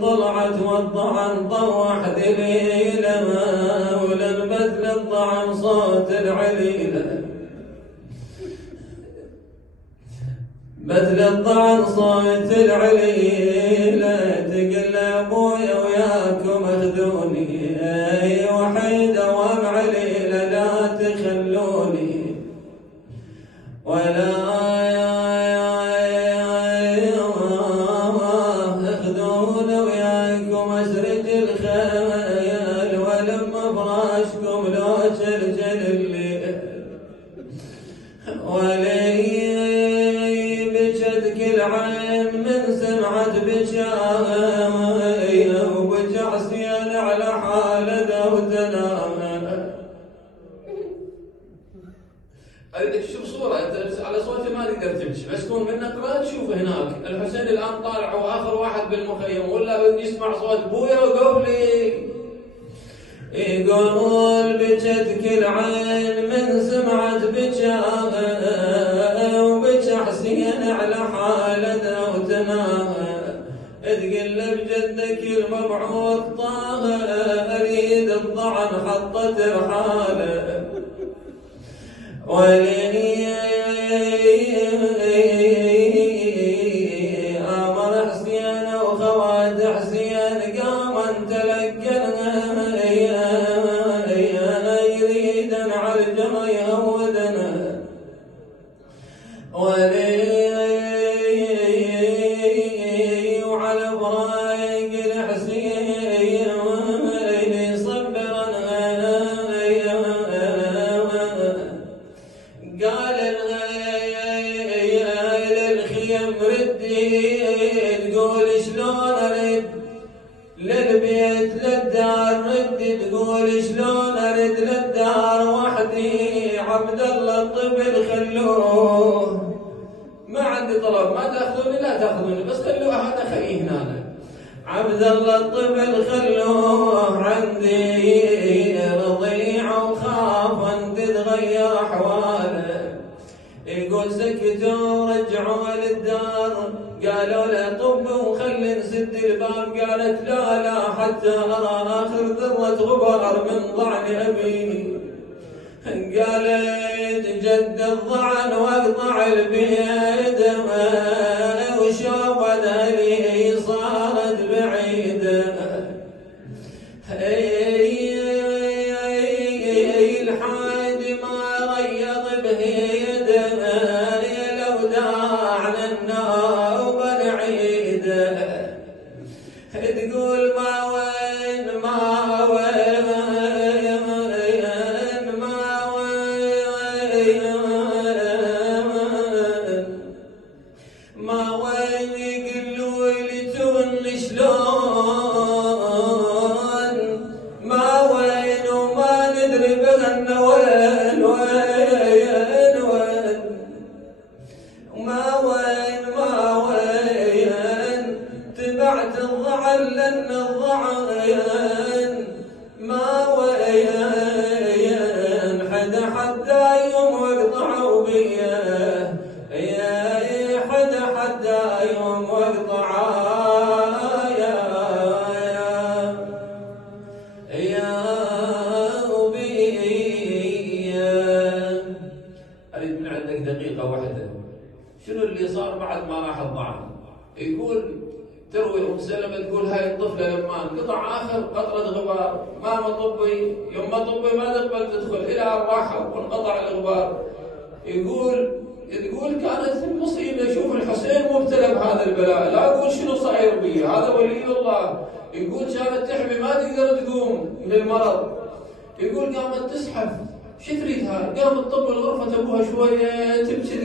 طلعت والطعن طوح دليله وللبذل الطعن صوت العليله بذل الطعن صوت العليله تقل ابويا وياكم اخذوني وحيده وام عليله لا تخلوني ولا مسرج الخيل ولما فراشكم لو شلشل الليل ولي بشدك العين من سمعة بشاي وبجعسين على حال ذوتنا. اريدك تشوف صوره انت على صوتي ما تقدر تمشي بس كون منك لا تشوف هناك الحسين الان طالع واخر واحد بالمخيم ولا يسمع صوت ابويا وقولي يقول بجدك العين من سمعت بجاء وبجع حسين على حال ذوتنا تقل بجدك المبعوث طه اريد الطعن حطت رحاله ولي امر حسين وخوات حسين قام تلقى يريدا على الجمع يهودنا ولي وعلى برايق الحسين صبرا قال للخيم ردي تقول شلون ارد للبيت للدار ردي تقول شلون ارد للدار وحدي عبد الله الطفل خلوه ما عندي طلب ما تاخذوني لا تاخذوني بس خلوه هذا خليه هنا عبد الله الطفل خلوه عندي رضيع وخاف ان تتغير احواله يقول سكتوا ورجعوا للدار قالوا له طب وخلي نسد الباب قالت لا حتى ارى اخر ذره غبار من ضعن ابي قالت جد الضعن واقطع البيد وشوفت لي صارت بعيده الحاج ما ريض بهيده لو داع للنوبه نعيده تقول ما وين يقولوا لي تون شلون ما وين وما ندري بغن وين ما وين تبعت الضعن لان الضعن ما وين حتى يوم واقطعوا بيه حتى يوم واقطعوا يا أبي. أريد من عندك دقيقة واحدة شنو اللي صار بعد ما راح الضعن؟ يقول تروي ام سلمة تقول هاي الطفلة لما انقطع اخر قطرة غبار ماما طبي يوم ما طبي ما تقبل تدخل الى ارواحها وانقطع الغبار. تقول كانت المصيبة شوف الحسين مبتلى بهذا البلاء لا اقول شنو صاير بي هذا ولي الله. يقول كانت تحبي ما تقدر تقوم من المرض يقول قامت تزحف شو تريد هاي قامت تطب غرفة ابوها شوية تبكي